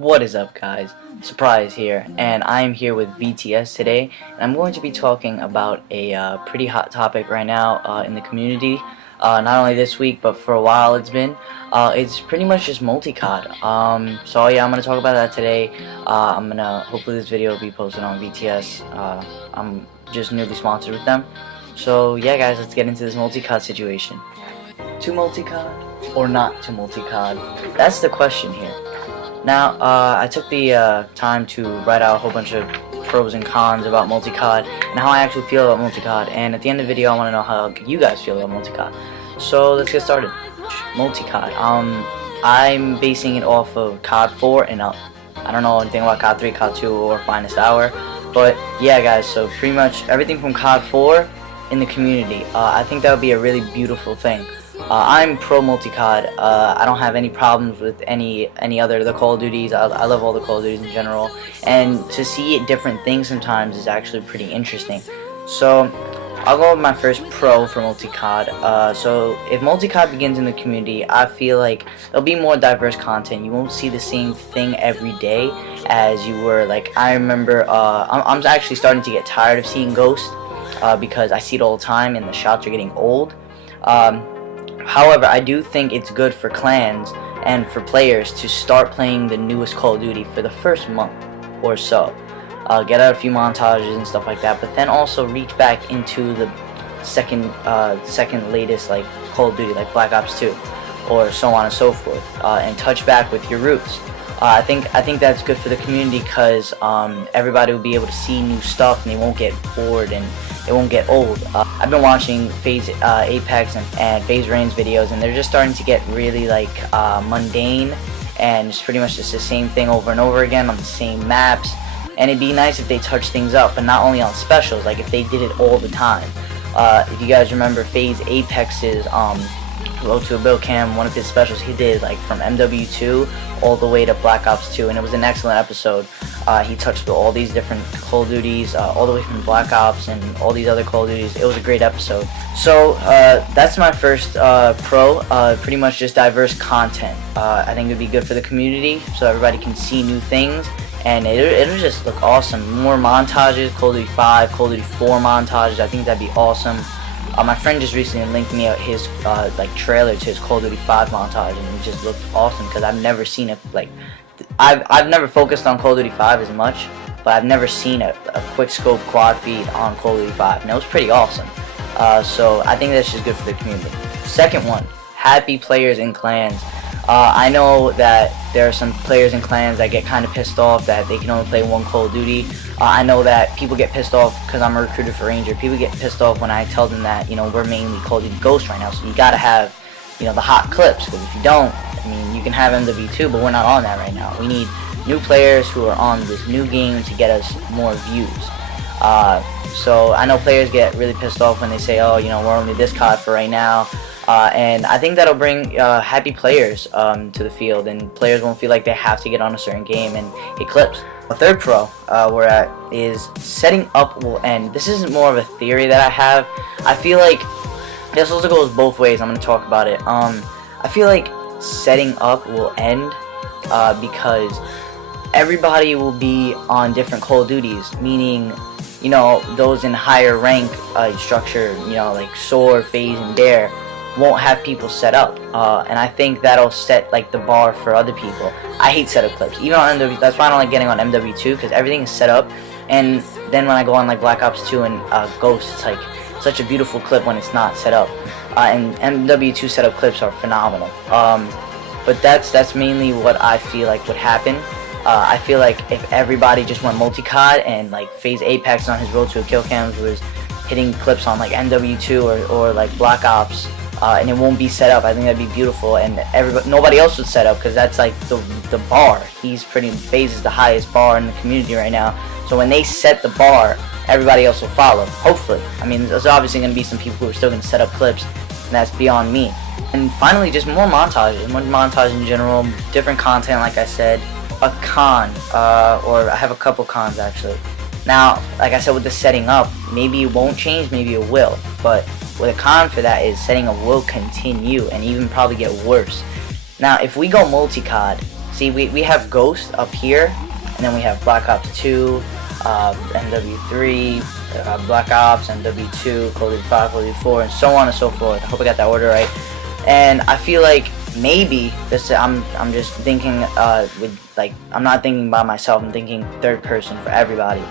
What is up, guys? Surprise here, and I am here with VTS today, and I'm going to be talking about a pretty hot topic right now in the community. Not only this week, but for a while it's been. It's pretty much just Multicod. So yeah, I'm gonna talk about that today. Hopefully this video will be posted on VTS. I'm just newly sponsored with them. So yeah, guys, let's get into this Multicod situation. To Multicod or not to Multicod? That's the question here. Now, I took the time to write out a whole bunch of pros and cons about Multicod and how I actually feel about Multicod, and at the end of the video I want to know how you guys feel about Multicod. So let's get started. Multicod. I'm basing it off of COD 4 and up. I don't know anything about COD 3, COD 2, or Finest Hour, but yeah, guys, so pretty much everything from COD 4 in the community. I think that would be a really beautiful thing. I'm pro Multicod. I don't have any problems with any other of the Call of Duties. I love all the Call of Duties in general, and to see different things sometimes is actually pretty interesting. So I'll go with my first pro for Multicod. So if Multicod begins in the community, I feel like there'll be more diverse content. You won't see the same thing every day as you were. Like, I remember I'm actually starting to get tired of seeing Ghost because I see it all the time and the shots are getting old. However, I do think it's good for clans and for players to start playing the newest Call of Duty for the first month or so. Get out a few montages and stuff like that, but then also reach back into the second latest like Call of Duty, like Black Ops 2, or so on and so forth, and touch back with your roots. I think that's good for the community because everybody will be able to see new stuff and they won't get bored and it won't get old. I've been watching FaZe Apex and FaZe Rain's videos, and they're just starting to get really like mundane, and it's pretty much just the same thing over and over again on the same maps. And it'd be nice if they touch things up, but not only on specials, like if they did it all the time. If you guys remember FaZe Apex's Road to a Bill Cam, one of his specials he did like from MW2 all the way to Black Ops 2, and it was an excellent episode. He touched through all these different Call of Duties, all the way from Black Ops and all these other Call of Duties. It was a great episode. So that's my first pro. Pretty much just diverse content. I think it would be good for the community so everybody can see new things, and it'll just look awesome. More montages, Call of Duty 5, Call of Duty 4 montages. I think that'd be awesome. My friend just recently linked me out his like trailer to his Call of Duty 5 montage, and it just looked awesome because I've never seen it. Like, I've never focused on Call of Duty 5 as much, but I've never seen a quick scope quad feed on Call of Duty 5, and it was pretty awesome. So I think that's just good for the community. Second one, happy players in clans. I know that there are some players in clans that get kind of pissed off that they can only play one Call of Duty. I know that people get pissed off because I'm a recruiter for Ranger. People get pissed off when I tell them that, you know, we're mainly Call of Duty Ghost right now, so you gotta have, you know, the hot clips, because if you don't, I mean, you can have MW2, but we're not on that right now. We need new players who are on this new game to get us more views. So I know players get really pissed off when they say, oh, you know, we're only this COD for right now. And I think that'll bring happy players to the field, and players won't feel like they have to get on a certain game and hit clips. The third pro we're at is setting up will end. This is more of a theory that I have. I feel like this also goes both ways. I'm going to talk about it. I feel like setting up will end because everybody will be on different Call of Duties, meaning, you know, those in higher rank structure, you know, like Sword, FaZe, and Dare, won't have people set up, and I think that'll set like the bar for other people. I hate setup clips, even on MW. That's why I don't like getting on MW2, because everything is set up, and then when I go on like Black Ops 2 and Ghost, it's like such a beautiful clip when it's not set up. And MW2 setup clips are phenomenal. But that's mainly what I feel like would happen. I feel like if everybody just went Multicod and like FaZe Apex on his Road to a Kill Cams was hitting clips on like MW2 or like Black Ops, and it won't be set up, I think that'd be beautiful, and nobody else would set up, because that's like the bar. FaZe is the highest bar in the community right now, so when they set the bar, everybody else will follow, hopefully. I mean, there's obviously going to be some people who are still going to set up clips, and that's beyond me. And finally, just more montages, in general, different content, like I said. A con, or I have a couple cons actually. Now, like I said, with the setting up, maybe it won't change, maybe it will, but with a con for that is setting up will continue and even probably get worse. Now, if we go Multicod, See, we have Ghost up here, and then we have Black Ops 2, MW3, Black Ops, MW2, Call of Duty 5, Call of Duty 4, and so on and so forth. I hope I got that order right. And I feel like maybe this, I'm just thinking with, like, I'm not thinking by myself, I'm thinking third person for everybody.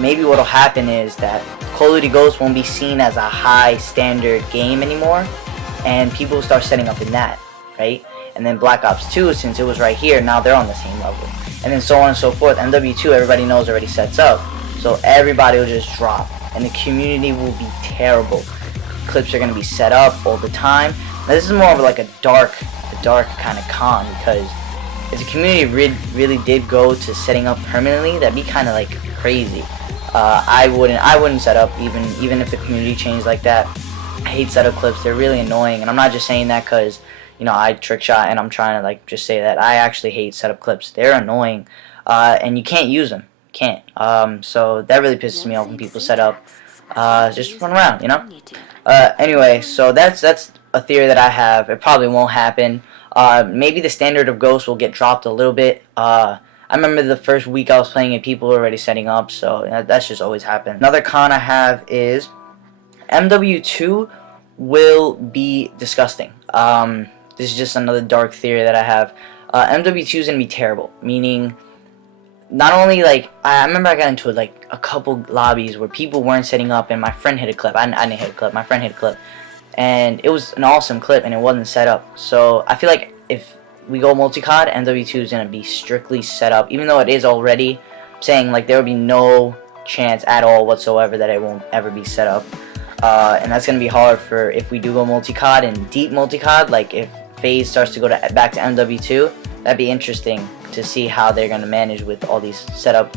Maybe what'll happen is that Call of Duty Ghosts won't be seen as a high standard game anymore, and people will start setting up in that, right? And then Black Ops 2, since it was right here, now they're on the same level. And then so on and so forth. MW2, everybody knows, already sets up, so everybody will just drop, and the community will be terrible. Clips are going to be set up all the time. Now, this is more of like a dark kind of con, because if the community really did go to setting up permanently, that'd be kind of like crazy. I wouldn't set up even if the community changed like that. I hate setup clips. They're really annoying, and I'm not just saying that because, you know, I trick shot and I'm trying to like just say that. I actually hate setup clips. They're annoying, and you can't use them. You can't. So that really pisses me off when people set up. Just run around, you know. Anyway, so that's a theory that I have. It probably won't happen. Maybe the standard of Ghost will get dropped a little bit. I remember the first week I was playing it, people were already setting up, so that's just always happened. Another con I have is MW2 will be disgusting. This is just another dark theory that I have. MW2 is going to be terrible, meaning not only, like, I remember I got into like a couple lobbies where people weren't setting up and my friend hit a clip. I didn't hit a clip, my friend hit a clip. And it was an awesome clip and it wasn't set up. So I feel like if we go multi-cod, MW2 is going to be strictly set up. Even though it is already, saying like there will be no chance at all whatsoever that it won't ever be set up. And that's going to be hard for if we do go multi-cod and deep multi-cod, like if FaZe starts to go back to MW2, that'd be interesting to see how they're going to manage with all these setup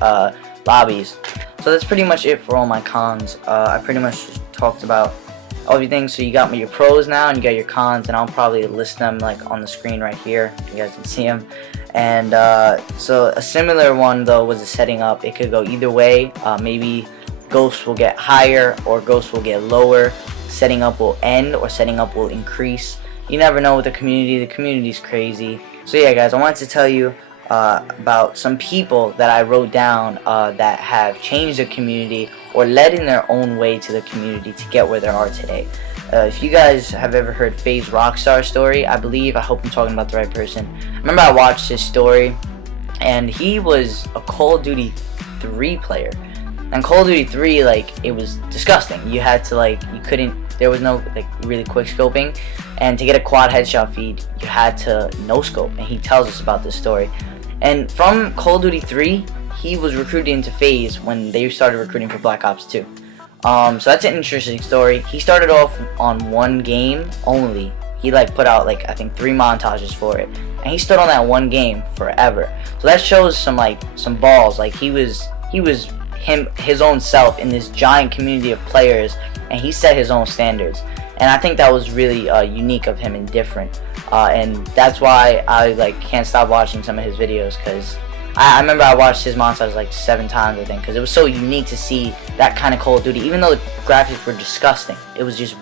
lobbies. So that's pretty much it for all my cons. I pretty much just talked about everything. So you got your pros now and you got your cons, and I'll probably list them like on the screen right here. You guys can see them. And so a similar one though was the setting up. It could go either way. Maybe Ghosts will get higher or Ghosts will get lower. Setting up will end or setting up will increase. You never know with the community. The community's crazy. So yeah, guys, I wanted to tell you about some people that I wrote down that have changed the community or led in their own way to the community to get where they are today. If you guys have ever heard FaZe Rockstar story, I hope I'm talking about the right person. I remember I watched his story, and he was a Call of Duty 3 player. And Call of Duty 3, like, it was disgusting. You had to, like, there was no, like, really quick scoping. And to get a quad headshot feed, you had to no scope. And he tells us about this story. And from Call of Duty 3, he was recruited into FaZe when they started recruiting for Black Ops 2. So that's an interesting story. He started off on one game only. He like put out like I think 3 montages for it, and he stood on that one game forever. So that shows some balls. Like he was his own self in this giant community of players, and he set his own standards. And I think that was really unique of him and different. And that's why I like can't stop watching some of his videos, because I remember I watched his montage like 7 times I think, because it was so unique to see that kind of Call of Duty. Even though the graphics were disgusting, it was just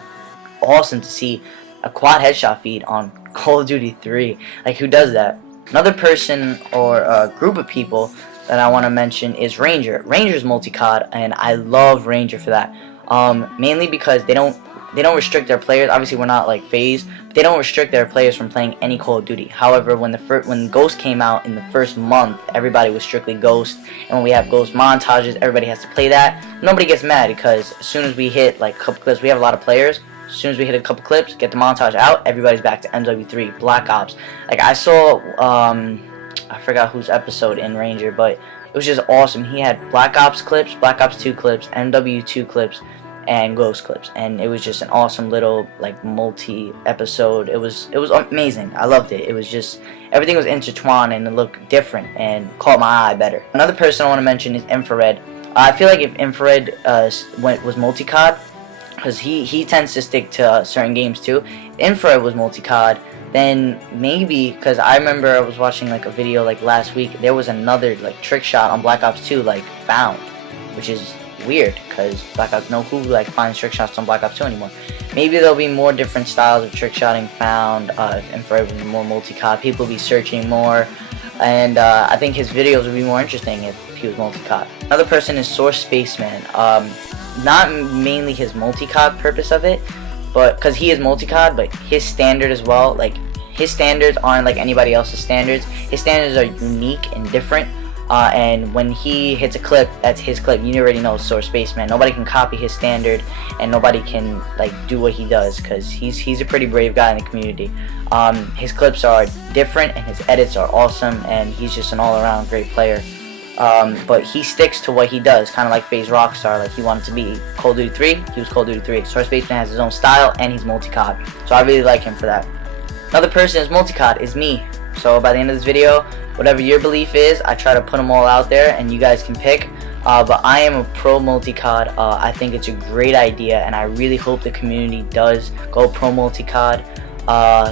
awesome to see a quad headshot feed on Call of Duty 3. Like, who does that? Another person or a group of people that I want to mention is Ranger. Ranger's multi-cod, and I love Ranger for that. Mainly because they don't restrict their players. Obviously, we're not like FaZe, but they don't restrict their players from playing any Call of Duty. However, when Ghost came out in the first month, everybody was strictly Ghost, and when we have Ghost montages, everybody has to play that. Nobody gets mad, because as soon as we hit like a couple clips, we have a lot of players. As soon as we hit a couple clips, get the montage out, everybody's back to MW3, Black Ops. Like I saw, I forgot whose episode in Ranger, but it was just awesome. He had Black Ops clips, Black Ops 2 clips, MW2 clips, and Ghost clips, and it was just an awesome little like multi-episode. It was amazing. I loved it. It was just everything was intertwined and it looked different and caught my eye better. Another person I want to mention is Infrared. I feel like if Infrared was multi-cod, because he tends to stick to certain games too. If Infrared was multi-cod, then maybe, because I remember I was watching like a video like last week, there was another like trick shot on Black Ops 2 like found, which is weird, because Black Ops, who like finds trick shots on Black Ops 2 anymore. Maybe there'll be more different styles of trick shotting found if Infrared was more multi-cod. People will be searching more. and I think his videos would be more interesting if he was Multicod. Another person is Source Spaceman. Not mainly his Multicod purpose of it, but because he is Multicod, but his standard as well. Like, his standards aren't like anybody else's standards. His standards are unique and different. And when he hits a clip, that's his clip. You already know Source Spaceman. Nobody can copy his standard, and nobody can like do what he does, because he's a pretty brave guy in the community. His clips are different, and his edits are awesome, and he's just an all-around great player. But he sticks to what he does, kind of like FaZe Rockstar. Like, he wanted to be Call of Duty 3, he was Call of Duty 3. Source Spaceman has his own style, and he's Multicod, so I really like him for that. Another person is Multicod, is me. So by the end of this video, whatever your belief is, I try to put them all out there, and you guys can pick. But I am a pro Multicod. I think it's a great idea, and I really hope the community does go pro Multicod.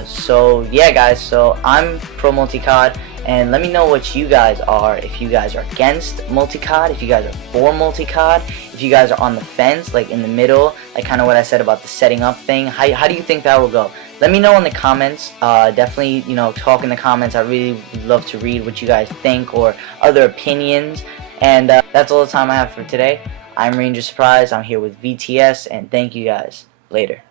So yeah, guys, so I'm pro Multicod, and let me know what you guys are. If you guys are against Multicod, if you guys are for Multicod, if you guys are on the fence, like in the middle, like kind of what I said about the setting up thing. How do you think that will go? Let me know in the comments. Definitely, you know, talk in the comments. I really would love to read what you guys think or other opinions. And that's all the time I have for today. I'm Ranger Surprise. I'm here with VTS, and thank you guys. Later.